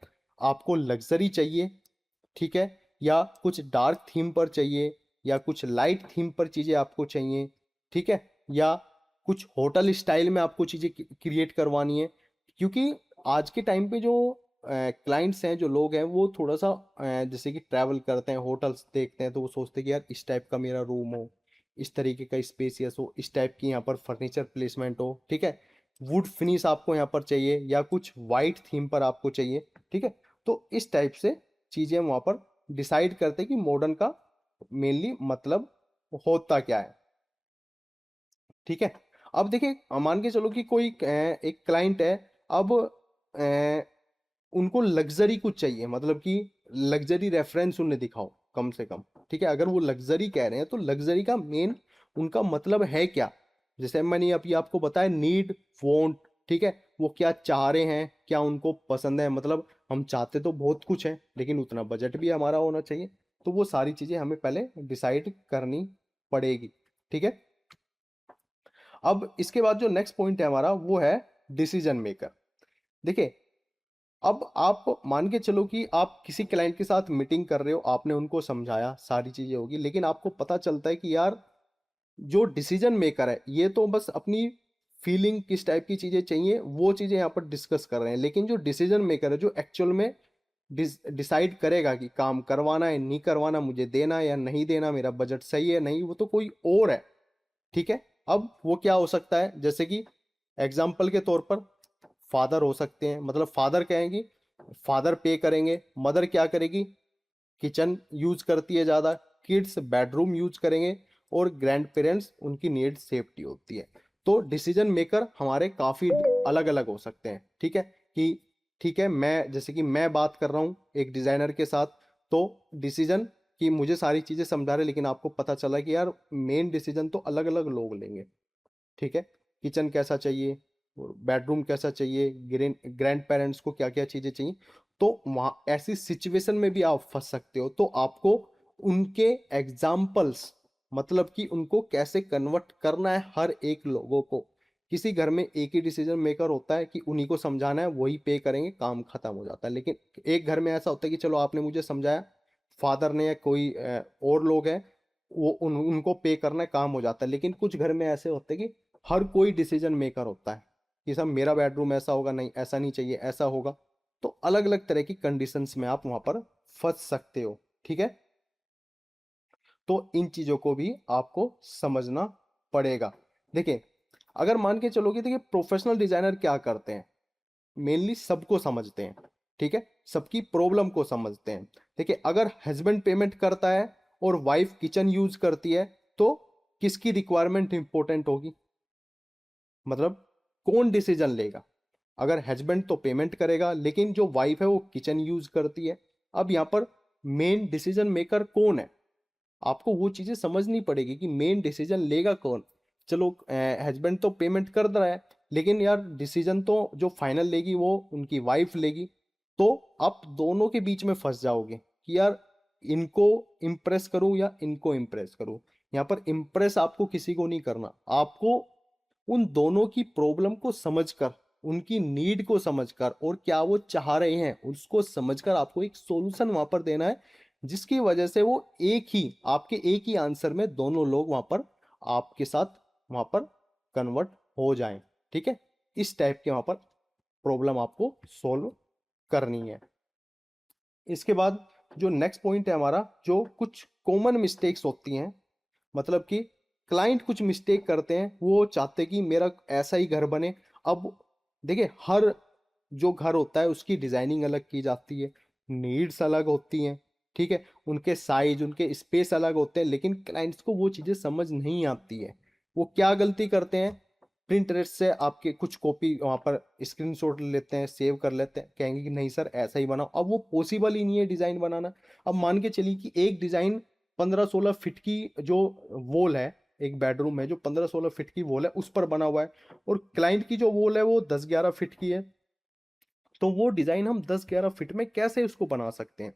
आपको लग्जरी चाहिए, ठीक है, या कुछ डार्क थीम पर चाहिए, या कुछ लाइट थीम पर चीजें आपको चाहिए, ठीक है, या कुछ होटल स्टाइल में आपको चीजें क्रिएट करवानी है। क्योंकि आज के टाइम पे जो क्लाइंट्स हैं, जो लोग हैं, वो थोड़ा सा जैसे कि ट्रैवल करते हैं, होटल्स देखते हैं, तो वो सोचते हैं कि यार इस टाइप का मेरा रूम हो, इस तरीके का स्पेसियस हो, इस टाइप की यहाँ पर फर्नीचर प्लेसमेंट हो, ठीक है, वुड फिनिश आपको यहाँ पर चाहिए, या कुछ वाइट थीम पर आपको चाहिए, ठीक है। तो इस टाइप से चीजें वहाँ पर डिसाइड करते हैं कि मॉडर्न का मेनली मतलब होता क्या है, ठीक है। अब देखिए, मान के चलो कि कोई एक क्लाइंट है, अब उनको लग्जरी कुछ चाहिए, मतलब कि लग्जरी रेफरेंस उन्हें दिखाओ कम से कम, ठीक है। अगर वो लग्जरी कह रहे हैं तो लग्जरी का मेन उनका मतलब है क्या, जैसे मैंने अभी आपको बताया, नीड, वांट, ठीक है, वो क्या चाह रहे हैं, क्या उनको पसंद है। मतलब हम चाहते तो बहुत कुछ है, लेकिन उतना बजट भी हमारा होना चाहिए। तो वो सारी चीज़ें हमें पहले डिसाइड करनी पड़ेगी, ठीक है। अब इसके बाद जो नेक्स्ट पॉइंट है हमारा, वो है डिसीजन मेकर। देखिए, अब आप मान के चलो कि आप किसी क्लाइंट के साथ मीटिंग कर रहे हो, आपने उनको समझाया, सारी चीजें होगी, लेकिन आपको पता चलता है कि यार जो डिसीजन मेकर है ये तो बस अपनी फीलिंग, किस टाइप की चीजें चाहिए वो चीजें यहाँ पर डिस्कस कर रहे हैं, लेकिन जो डिसीजन मेकर है, जो एक्चुअल में डिसाइड करेगा कि काम करवाना है नहीं करवाना, मुझे देना है या नहीं देना, मेरा बजट सही है नहीं, वो तो कोई और है, ठीक है। अब वो क्या हो सकता है, जैसे कि एग्जाम्पल के तौर पर फादर हो सकते हैं। मतलब फादर कहेंगे, फादर पे करेंगे, मदर क्या करेगी, किचन यूज करती है ज़्यादा, किड्स बेडरूम यूज करेंगे, और ग्रैंड पेरेंट्स उनकी नीड सेफ्टी होती है। तो डिसीजन मेकर हमारे काफ़ी अलग अलग हो सकते हैं, ठीक है। कि ठीक है, मैं जैसे कि मैं बात कर रहा हूँ एक डिज़ाइनर के साथ, तो डिसीजन कि मुझे सारी चीज़ें समझा रहे, लेकिन आपको पता चला कि यार मेन डिसीजन तो अलग अलग लोग लेंगे, ठीक है। किचन कैसा चाहिए, बेडरूम कैसा चाहिए, ग्रैंड पेरेंट्स को क्या क्या चीज़ें चाहिए, तो वहाँ ऐसी सिचुएशन में भी आप फंस सकते हो। तो आपको उनके एग्जाम्पल्स, मतलब कि उनको कैसे कन्वर्ट करना है हर एक लोगों को। किसी घर में एक ही डिसीजन मेकर होता है कि उन्हीं को समझाना है, वही पे करेंगे, काम खत्म हो जाता है। लेकिन एक घर में ऐसा होता है कि चलो आपने मुझे समझाया, फादर ने या कोई और लोग हैं, वो उनको पे करना है, काम हो जाता है। लेकिन कुछ घर में ऐसे होते हैं कि हर कोई डिसीजन मेकर होता है कि सब मेरा बेडरूम ऐसा होगा, नहीं ऐसा नहीं चाहिए, ऐसा होगा। तो अलग अलग तरह की कंडीशंस में आप वहां पर फंस सकते हो, ठीक है। तो इन चीजों को भी आपको समझना पड़ेगा। देखिए, अगर मान के चलोगे, देखिए प्रोफेशनल डिजाइनर क्या करते हैं, मेनली सबको समझते हैं, ठीक है, सबकी प्रॉब्लम को समझते हैं। देखिए, अगर हस्बैंड पेमेंट करता है और वाइफ किचन यूज करती है, तो किसकी रिक्वायरमेंट इंपॉर्टेंट होगी, मतलब कौन डिसीजन लेगा। अगर हस्बैंड तो पेमेंट करेगा, लेकिन जो वाइफ है वो किचन यूज करती है। अब यहाँ पर मेन डिसीजन मेकर कौन है, आपको वो चीजें समझनी पड़ेगी कि मेन डिसीजन लेगा कौन। चलो हस्बैंड तो पेमेंट कर रहा है, लेकिन यार डिसीजन तो जो फाइनल लेगी वो उनकी वाइफ लेगी। तो आप दोनों के बीच में फंस जाओगे कि यार इनको इम्प्रेस करूं या इनको इम्प्रेस करूं। यहाँ पर इम्प्रेस आपको किसी को नहीं करना, आपको उन दोनों की प्रॉब्लम को समझकर, उनकी नीड को समझकर, और क्या वो चाह रहे हैं उसको समझकर आपको एक सॉल्यूशन वहां पर देना है, जिसकी वजह से वो एक ही आंसर में दोनों लोग वहां पर आपके साथ वहां पर कन्वर्ट हो जाएं, ठीक है। इस टाइप के वहां पर प्रॉब्लम आपको सॉल्व करनी है। इसके बाद जो नेक्स्ट पॉइंट है हमारा, जो कुछ कॉमन मिस्टेक्स होती हैं, मतलब कि क्लाइंट कुछ मिस्टेक करते हैं, वो चाहते कि मेरा ऐसा ही घर बने। अब देखिए, हर जो घर होता है उसकी डिजाइनिंग अलग की जाती है, नीड्स अलग होती हैं, ठीक है, उनके साइज, उनके स्पेस अलग होते हैं, लेकिन क्लाइंट्स को वो चीज़ें समझ नहीं आती है। वो क्या गलती करते हैं, प्रिंटरेस्ट से आपके कुछ कॉपी वहाँ पर स्क्रीनशॉट लेते हैं, सेव कर लेते हैं, कहेंगे कि नहीं सर ऐसा ही बनाओ। अब वो पॉसिबल ही नहीं है डिज़ाइन बनाना। अब मान के चलिए कि एक डिज़ाइन 15-16 फीट की जो वॉल है, एक बेडरूम है जो 15-16 फीट की वॉल है उस पर बना हुआ है, और क्लाइंट की जो वॉल है वो 10-11 फीट की है। तो वो डिज़ाइन हम 10-11 फीट में कैसे उसको बना सकते हैं।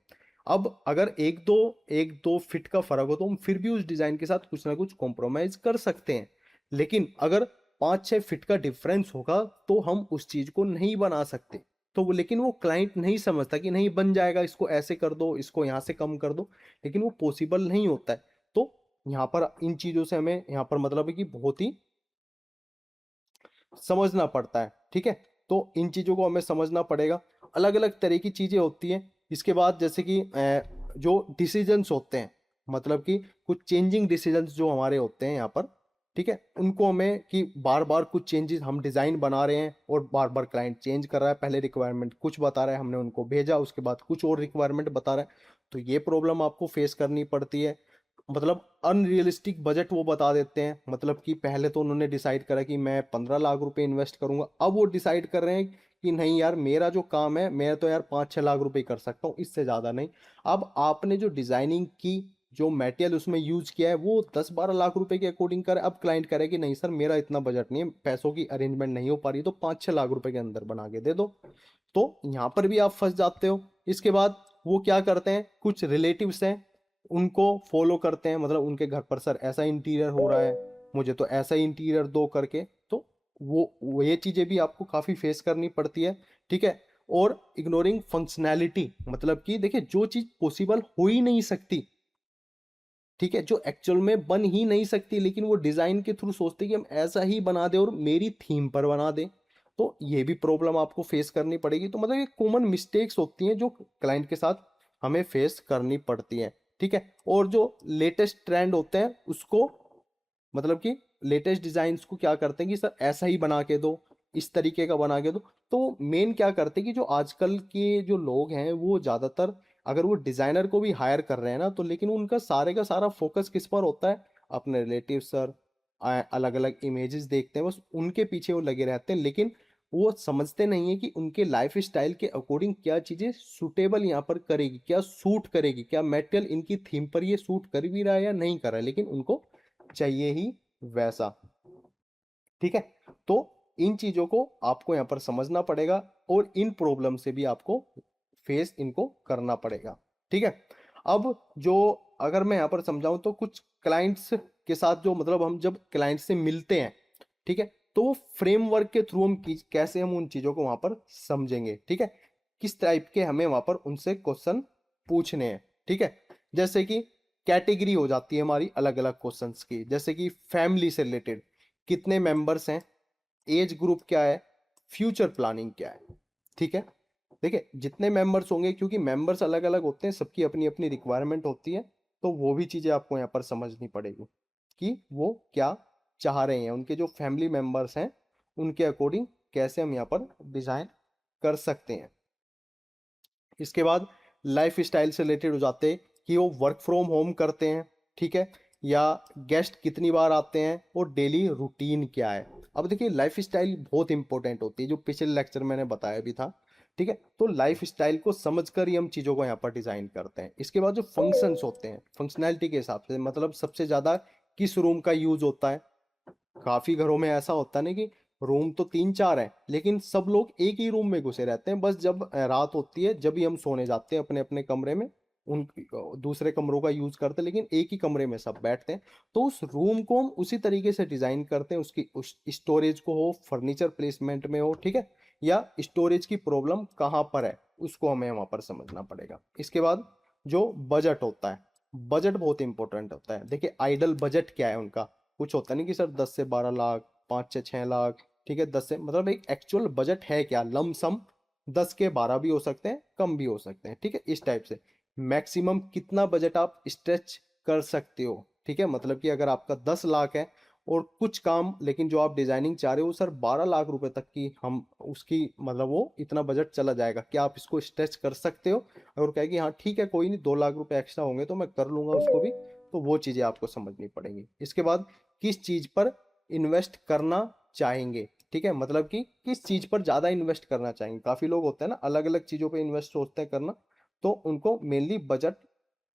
अब अगर एक दो फीट का फर्क हो तो हम फिर भी उस डिज़ाइन के साथ कुछ ना कुछ कॉम्प्रोमाइज कर सकते हैं। लेकिन अगर 5-6 फीट का डिफरेंस होगा तो हम उस चीज़ को नहीं बना सकते। तो लेकिन वो क्लाइंट नहीं समझता कि नहीं बन जाएगा, इसको ऐसे कर दो, इसको यहाँ से कम कर दो, लेकिन वो पॉसिबल नहीं होता है। तो यहाँ पर इन चीज़ों से हमें यहाँ पर मतलब है कि बहुत ही समझना पड़ता है, ठीक है। तो इन चीज़ों को हमें समझना पड़ेगा, अलग अलग तरह की चीज़ें होती हैं। इसके बाद जैसे कि जो डिसीजंस होते हैं, मतलब कि कुछ चेंजिंग डिसीजंस जो हमारे होते हैं यहाँ पर, ठीक है, उनको हमें कि बार बार कुछ चेंजेस, हम डिज़ाइन बना रहे हैं और बार बार क्लाइंट चेंज कर रहा है, पहले रिक्वायरमेंट कुछ बता रहा है, हमने उनको भेजा, उसके बाद कुछ और रिक्वायरमेंट बता रहा है। तो ये प्रॉब्लम आपको फेस करनी पड़ती है। मतलब अनरियलिस्टिक बजट वो बता देते हैं, मतलब कि पहले तो उन्होंने डिसाइड करा कि मैं 15 लाख रुपए इन्वेस्ट करूंगा, अब वो डिसाइड कर रहे हैं कि नहीं यार मेरा जो काम है मैं तो यार 5-6 लाख रुपए कर सकता हूँ, इससे ज़्यादा नहीं। अब आपने जो डिज़ाइनिंग की, जो मटेरियल उसमें यूज किया है वो 10-12 लाख रुपए के अकॉर्डिंग करे। अब क्लाइंट करे कि नहीं सर मेरा इतना बजट नहीं है, पैसों की अरेंजमेंट नहीं हो पा रही, तो 5-6 लाख रुपए के अंदर बना के दे दो। तो यहाँ पर भी आप फंस जाते हो। इसके बाद वो क्या करते हैं, कुछ रिलेटिव्स हैं उनको फॉलो करते हैं, मतलब उनके घर पर सर ऐसा इंटीरियर हो रहा है, मुझे तो ऐसा इंटीरियर दो करके। तो वो ये चीज़ें भी आपको काफ़ी फेस करनी पड़ती है, ठीक है। और इग्नोरिंग फंक्शनैलिटी, मतलब कि देखिए जो चीज़ पॉसिबल हो ही नहीं सकती, ठीक है, जो एक्चुअल में बन ही नहीं सकती, लेकिन वो डिजाइन के थ्रू सोचते कि हम ऐसा ही बना दे और मेरी थीम पर बना दे, तो ये भी प्रॉब्लम आपको फेस करनी पड़ेगी। तो मतलब ये कॉमन मिस्टेक्स होती हैं जो क्लाइंट के साथ हमें फेस करनी पड़ती हैं, ठीक है। और जो लेटेस्ट ट्रेंड होते हैं उसको, मतलब कि लेटेस्ट डिजाइन्स को क्या करते हैं कि सर ऐसा ही बना के दो, इस तरीके का बना के दो। तो मेन क्या करते हैं कि जो आजकल के जो लोग हैं वो ज़्यादातर, अगर वो डिज़ाइनर को भी हायर कर रहे हैं ना, तो लेकिन उनका सारे का सारा फोकस किस पर होता है, अपने रिलेटिव सर, अलग अलग इमेजेस देखते हैं, बस उनके पीछे वो लगे रहते हैं। लेकिन वो समझते नहीं है कि उनके लाइफ स्टाइल के अकॉर्डिंग क्या चीज़ें सूटेबल यहाँ पर करेगी, क्या सूट करेगी, क्या मटेरियल इनकी थीम पर ये सूट कर भी रहा है या नहीं कर रहा है, लेकिन उनको चाहिए ही वैसा, ठीक है। तो इन चीजों को आपको यहाँ पर समझना पड़ेगा और इन प्रॉब्लम से भी आपको फेस इनको करना पड़ेगा, ठीक है। अब जो, अगर मैं यहाँ पर समझाऊं तो कुछ क्लाइंट्स के साथ जो, मतलब हम जब क्लाइंट से मिलते हैं, ठीक है, तो फ्रेमवर्क के थ्रू हम कैसे हम उन चीजों को वहां पर समझेंगे, ठीक है, किस टाइप के हमें वहां पर उनसे क्वेश्चन पूछने हैं, ठीक है। जैसे कि कैटेगरी हो जाती है हमारी अलग अलग क्वेश्चंस की, जैसे कि फैमिली से रिलेटेड, कितने मेंबर्स हैं, एज ग्रुप क्या है, फ्यूचर प्लानिंग क्या है, ठीक है। देखिए जितने मेंबर्स होंगे, क्योंकि मेंबर्स अलग अलग होते हैं, सबकी अपनी अपनी रिक्वायरमेंट होती है, तो वो भी चीज़ें आपको यहाँ पर समझनी पड़ेगी कि वो क्या चाह रहे हैं, उनके जो फैमिली मेंबर्स हैं उनके अकॉर्डिंग कैसे हम यहाँ पर डिज़ाइन कर सकते हैं। इसके बाद लाइफ स्टाइल से रिलेटेड हो जाते हैं कि वो वर्क फ्रॉम होम करते हैं, ठीक है, या गेस्ट कितनी बार आते हैं और डेली रूटीन क्या है। अब देखिए लाइफ स्टाइल बहुत इंपॉर्टेंट होती है, जो पिछले लेक्चर मैंने बताया भी था, ठीक है। तो लाइफ स्टाइल को समझकर ही हम चीज़ों को यहाँ पर डिज़ाइन करते हैं। इसके बाद जो फंक्शंस होते हैं, फंक्शनैलिटी के हिसाब से, मतलब सबसे ज़्यादा किस रूम का यूज होता है। काफी घरों में ऐसा होता है ना कि रूम तो 3-4 हैं, लेकिन सब लोग एक ही रूम में घुसे रहते हैं, बस जब रात होती है जब ही हम सोने जाते हैं अपने अपने कमरे में, उन दूसरे कमरों का यूज करते हैं, लेकिन एक ही कमरे में सब बैठते हैं। तो उस रूम को हम उसी तरीके से डिजाइन करते हैं, उसकी उस स्टोरेज को हो, फर्नीचर प्लेसमेंट में हो, ठीक है, या स्टोरेज की प्रॉब्लम कहाँ पर है उसको हमें वहां पर समझना पड़ेगा। इसके बाद जो बजट होता है, बजट बहुत इंपॉर्टेंट होता है। देखिए आइडल बजट क्या है उनका, कुछ होता नहीं कि सर 10 से 12 लाख, 5 से 6 लाख, ठीक है, 10 से, मतलब एक एक्चुअल बजट है क्या, लमसम 10 के 12 भी हो सकते हैं, कम भी हो सकते हैं, ठीक है, इस टाइप से। मैक्सिमम कितना बजट आप स्ट्रेच कर सकते हो, ठीक है, मतलब कि अगर आपका 10 लाख है और कुछ काम, लेकिन जो आप डिजाइनिंग चाह रहे हो सर 12 लाख रुपए तक की, हम उसकी मतलब वो इतना बजट चला जाएगा, क्या आप इसको स्ट्रेच कर सकते हो। अगर कहे कि हाँ ठीक है कोई नहीं, 2 लाख रुपए एक्स्ट्रा होंगे तो मैं कर लूंगा उसको भी, तो वो चीज़ें आपको समझनी पड़ेंगी। इसके बाद किस चीज़ पर इन्वेस्ट करना चाहेंगे, ठीक है, मतलब कि किस चीज़ पर ज़्यादा इन्वेस्ट करना चाहेंगे। काफ़ी लोग होते हैं ना अलग अलग चीज़ों पर इन्वेस्ट सोचते हैं करना, तो उनको मेनली बजट,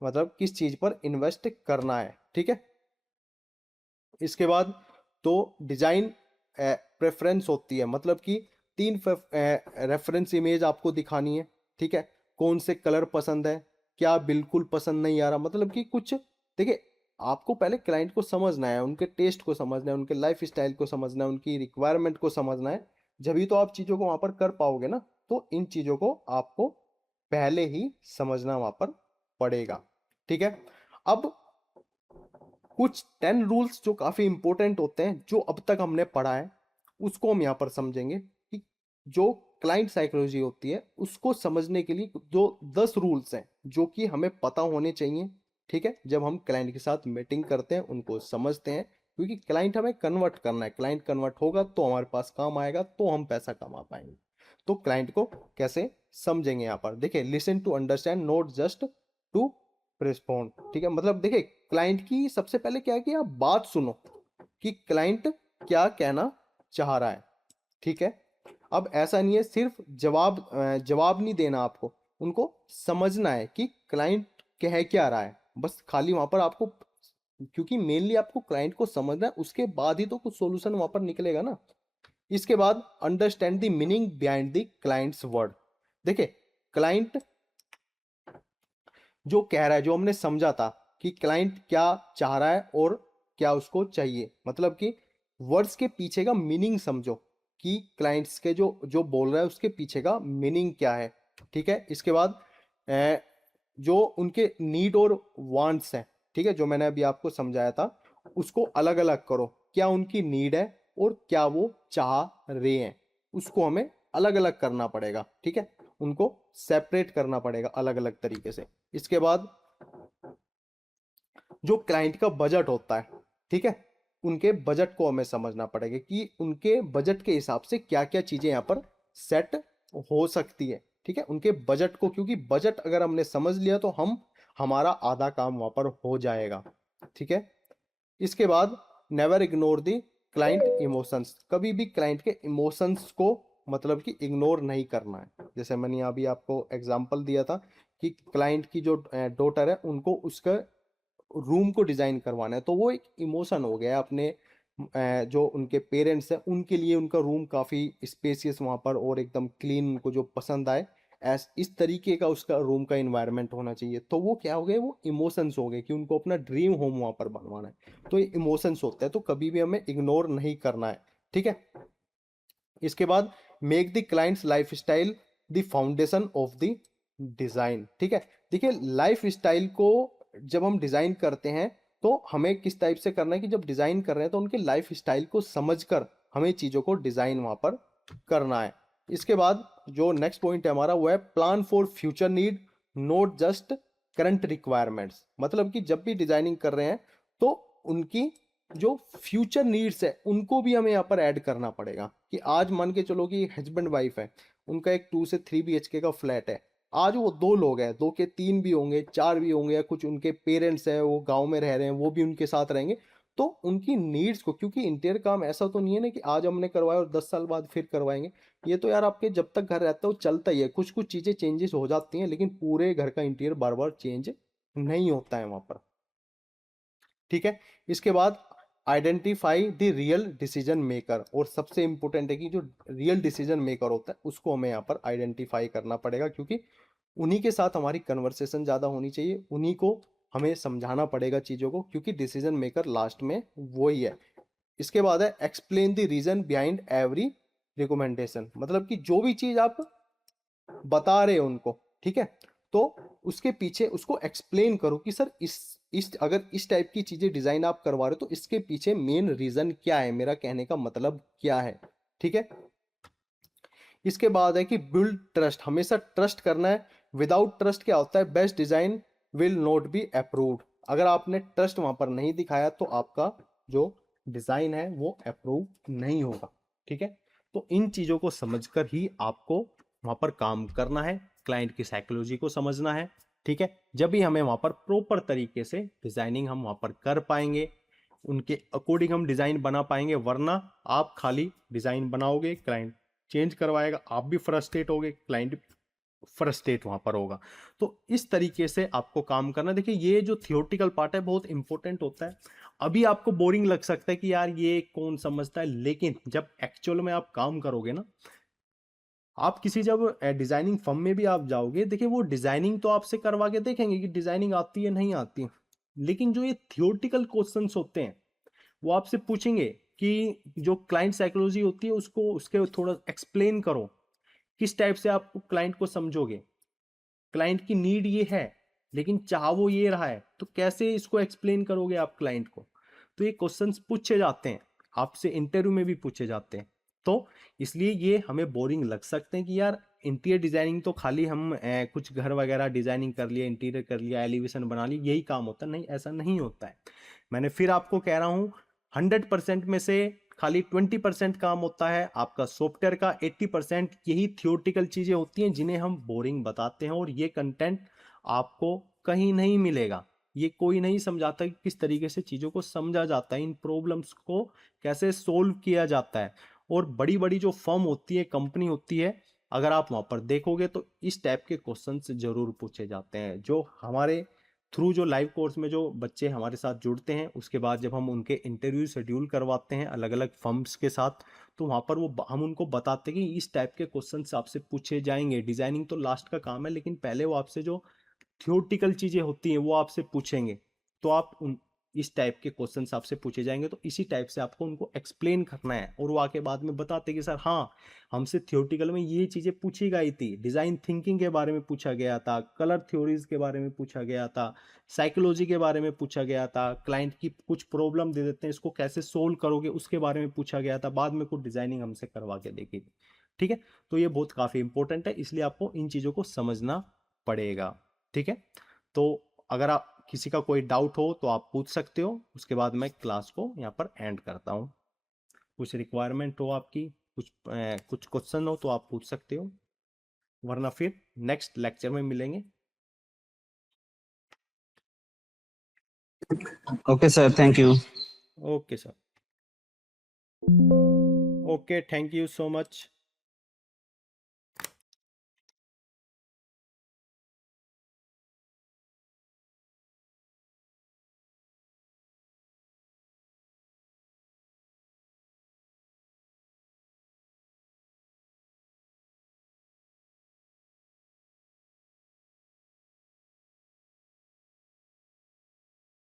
मतलब किस चीज़ पर इन्वेस्ट करना है, ठीक है। इसके बाद तो डिज़ाइन प्रेफरेंस होती है, मतलब कि 3 रेफरेंस इमेज आपको दिखानी है, ठीक है, कौन से कलर पसंद है, क्या बिल्कुल पसंद नहीं आ रहा, मतलब कि कुछ, देखिए आपको पहले क्लाइंट को समझना है, उनके टेस्ट को समझना है, उनके लाइफ स्टाइल को समझना है, उनकी रिक्वायरमेंट को समझना है, जभी तो आप चीज़ों को वहाँ पर कर पाओगे ना। तो इन चीज़ों को आपको पहले ही समझना वहाँ पर पड़ेगा, ठीक है। अब कुछ 10 रूल्स जो काफी इंपॉर्टेंट होते हैं, जो अब तक हमने पढ़ा है, उसको हम यहाँ पर समझेंगे कि जो क्लाइंट साइकोलॉजी होती है उसको समझने के लिए जो 10 रूल्स हैं जो कि हमें पता होने चाहिए, ठीक है, जब हम क्लाइंट के साथ मीटिंग करते हैं, उनको समझते हैं, क्योंकि क्लाइंट हमें कन्वर्ट करना है, क्लाइंट कन्वर्ट होगा तो हमारे पास काम आएगा, तो हम पैसा कमा पाएंगे। तो क्लाइंट को कैसे समझेंगे, यहाँ पर देखिए, listen to understand not just to respond, ठीक है, मतलब देखिए क्लाइंट की सबसे पहले क्या है कि आप बात सुनो कि क्लाइंट क्या कहना चाह रहा है, ठीक है। अब ऐसा नहीं है सिर्फ जवाब नहीं देना आपको, उनको समझना है कि क्लाइंट कह क्या रहा है, बस खाली वहां पर आपको, क्योंकि मेनली आपको क्लाइंट को समझना है, उसके बाद ही तो कुछ सॉल्यूशन वहां पर निकलेगा ना। इसके बाद understand the meaning behind the clients word. देखिए क्लाइंट जो कह रहा है, जो हमने समझा था कि क्लाइंट क्या चाह रहा है और क्या उसको चाहिए, मतलब कि वर्ड्स के पीछे का मीनिंग समझो कि क्लाइंट्स के जो जो बोल रहा है उसके पीछे का मीनिंग क्या है। ठीक है, इसके बाद जो उनके नीड और वांट्स हैं, ठीक है, जो मैंने अभी आपको समझाया था, उसको अलग अलग करो, क्या उनकी नीड है और क्या वो चाह रहे हैं, उसको हमें अलग अलग करना पड़ेगा। ठीक है, उनको सेपरेट करना पड़ेगा अलग अलग तरीके से। इसके बाद जो क्लाइंट का बजट होता है, ठीक है, उनके बजट को हमें समझना पड़ेगा कि उनके बजट के हिसाब से क्या क्या चीजें यहाँ पर सेट हो सकती है। ठीक है, उनके बजट को, क्योंकि बजट अगर हमने समझ लिया तो हम हमारा आधा काम वहां पर हो जाएगा। ठीक है, इसके बाद नेवर इग्नोर दी क्लाइंट इमोशंस। कभी भी क्लाइंट के इमोशंस को मतलब कि इग्नोर नहीं करना है। जैसे मैंने अभी आपको एग्जांपल दिया था कि क्लाइंट की जो डॉटर है, उनको उसका रूम को डिजाइन करवाना है, तो वो एक इमोशन हो गया अपने जो उनके पेरेंट्स हैं उनके लिए उनका रूम काफ़ी स्पेसियस वहाँ पर और एकदम क्लीन, उनको जो पसंद आए इस तरीके का उसका रूम का इन्वायरमेंट होना चाहिए। तो वो क्या हो गए, वो इमोशंस हो गए कि उनको अपना ड्रीम होम वहाँ पर बनवाना है। तो ये इमोशंस होते हैं, तो कभी भी हमें इग्नोर नहीं करना है। ठीक है, इसके बाद make the clients life style the foundation of the design. ठीक है, देखिए लाइफ स्टाइल को जब हम डिजाइन करते हैं तो हमें किस टाइप से करना है कि जब डिजाइन कर रहे हैं तो उनके लाइफ स्टाइल को समझकर हमें चीजों को डिजाइन वहां पर करना है। इसके बाद जो नेक्स्ट पॉइंट है हमारा, वो है plan for future need not just current requirements. मतलब कि जब भी डिजाइनिंग कर रहे हैं तो उनकी जो फ्यूचर नीड्स है उनको भी हमें यहाँ पर ऐड करना पड़ेगा। कि आज मान के चलो कि हस्बैंड वाइफ है, उनका एक 2 से 3 BHK का फ्लैट है, आज वो 2 लोग हैं, 2 के 3 भी होंगे, 4 भी होंगे, या कुछ उनके पेरेंट्स हैं वो गांव में रह रहे हैं वो भी उनके साथ रहेंगे। तो उनकी नीड्स को, क्योंकि इंटीरियर काम ऐसा तो नहीं है ना कि आज हमने करवाया और 10 साल बाद फिर करवाएंगे। ये तो यार आपके जब तक घर रहता है वो चलता ही है, कुछ कुछ चीजें चेंजेस हो जाती हैं लेकिन पूरे घर का इंटीरियर बार बार चेंज नहीं होता है वहां पर। ठीक है, इसके बाद identify the real decision maker. और सबसे इंपॉर्टेंट है कि जो रियल डिसीजन मेकर होता है उसको हमें यहाँ पर आइडेंटिफाई करना पड़ेगा, क्योंकि उन्हीं के साथ हमारी कन्वर्सेशन ज़्यादा होनी चाहिए, उन्हीं को हमें समझाना पड़ेगा चीज़ों को, क्योंकि डिसीजन मेकर लास्ट में वो ही है। इसके बाद है explain the reason behind every recommendation. मतलब कि जो भी चीज़ आप बता रहे हो उनको, ठीक है, तो उसके पीछे उसको एक्सप्लेन करो कि सर इस अगर इस टाइप की चीजें डिजाइन आप करवा रहे हो तो इसके पीछे मेन रीजन क्या है, मेरा कहने का मतलब क्या है। ठीक है, इसके बाद है कि बिल्ड ट्रस्ट। हमेशा ट्रस्ट करना है। विदाउट ट्रस्ट क्या होता है, best design will not be approved. अगर आपने ट्रस्ट वहां पर नहीं दिखाया तो आपका जो डिजाइन है वो अप्रूव नहीं होगा। ठीक है, तो इन चीजों को समझकर ही आपको वहां पर काम करना है, क्लाइंट की साइकोलॉजी को समझना है। ठीक है, जब भी हमें वहां पर प्रॉपर तरीके से डिजाइनिंग हम वहां पर कर पाएंगे, उनके अकॉर्डिंग हम डिजाइन बना पाएंगे। वरना आप खाली डिजाइन बनाओगे, क्लाइंट चेंज करवाएगा, आप भी फ्रस्ट्रेट होगे, क्लाइंट फ्रस्ट्रेट वहां पर होगा। तो इस तरीके से आपको काम करना। देखिए ये जो थियोरटिकल पार्ट है बहुत इंपॉर्टेंट होता है। अभी आपको बोरिंग लग सकता है कि यार ये कौन समझता है, लेकिन जब एक्चुअल में आप काम करोगे ना, आप किसी जब डिजाइनिंग फर्म में भी आप जाओगे, देखिए वो डिजाइनिंग तो आपसे करवा के देखेंगे कि डिजाइनिंग आती है नहीं आती, लेकिन जो ये थियोरटिकल क्वेश्चंस होते हैं वो आपसे पूछेंगे कि जो क्लाइंट साइकोलॉजी होती है उसको उसके थोड़ा एक्सप्लेन करो, किस टाइप से आप क्लाइंट को समझोगे, क्लाइंट की नीड ये है लेकिन चाह वो ये रहा है, तो कैसे इसको एक्सप्लेन करोगे आप क्लाइंट को। तो ये क्वेश्चंस पूछे जाते हैं, आपसे इंटरव्यू में भी पूछे जाते हैं। तो इसलिए ये हमें बोरिंग लग सकते हैं कि यार इंटीरियर डिजाइनिंग तो खाली हम कुछ घर वगैरह डिजाइनिंग कर लिया, इंटीरियर कर लिया, एलिवेशन बना ली, यही काम होता है। नहीं, ऐसा नहीं होता है। मैंने फिर आपको कह रहा हूँ 100% में से खाली 20% काम होता है आपका सॉफ्टवेयर का, 80% यही थियोरटिकल चीजें होती हैं जिन्हें हम बोरिंग बताते हैं। और ये कंटेंट आपको कहीं नहीं मिलेगा, ये कोई नहीं समझाता कि किस तरीके से चीजों को समझा जाता है, इन प्रॉब्लम्स को कैसे सोल्व किया जाता है। और बड़ी बड़ी जो फर्म होती है, कंपनी होती है, अगर आप वहां पर देखोगे तो इस टाइप के क्वेश्चन जरूर पूछे जाते हैं। जो हमारे थ्रू जो लाइव कोर्स में जो बच्चे हमारे साथ जुड़ते हैं, उसके बाद जब हम उनके इंटरव्यू शेड्यूल करवाते हैं अलग अलग फर्म्स के साथ, तो वहाँ पर वो हम उनको बताते हैं कि इस टाइप के क्वेश्चन आपसे पूछे जाएंगे। डिजाइनिंग तो लास्ट का काम है, लेकिन पहले वो आपसे जो थियोरटिकल चीजें होती हैं वो आपसे पूछेंगे। तो आप उन इस टाइप के क्वेश्चंस आपसे पूछे जाएंगे, तो इसी टाइप से आपको उनको एक्सप्लेन करना है। और वो आके बाद में बताते कि सर हाँ, हमसे थियोरटिकल में ये चीजें पूछी गई थी, डिजाइन थिंकिंग के बारे में पूछा गया था, कलर थ्योरीज के बारे में पूछा गया था, साइकोलॉजी के बारे में पूछा गया था, क्लाइंट की कुछ प्रॉब्लम दे देते हैं, इसको कैसे सोल्व करोगे उसके बारे में पूछा गया था, बाद में कुछ डिजाइनिंग हमसे करवा के देखी थी। ठीक है, तो ये बहुत काफी इंपॉर्टेंट है, इसलिए आपको इन चीजों को समझना पड़ेगा। ठीक है, तो अगर आप किसी का कोई डाउट हो तो आप पूछ सकते हो, उसके बाद मैं क्लास को यहाँ पर एंड करता हूँ। कुछ रिक्वायरमेंट हो आपकी, कुछ क्वेश्चन हो तो आप पूछ सकते हो, वरना फिर नेक्स्ट लेक्चर में मिलेंगे। Okay, sir. Thank you. Okay sir, okay, thank you so much.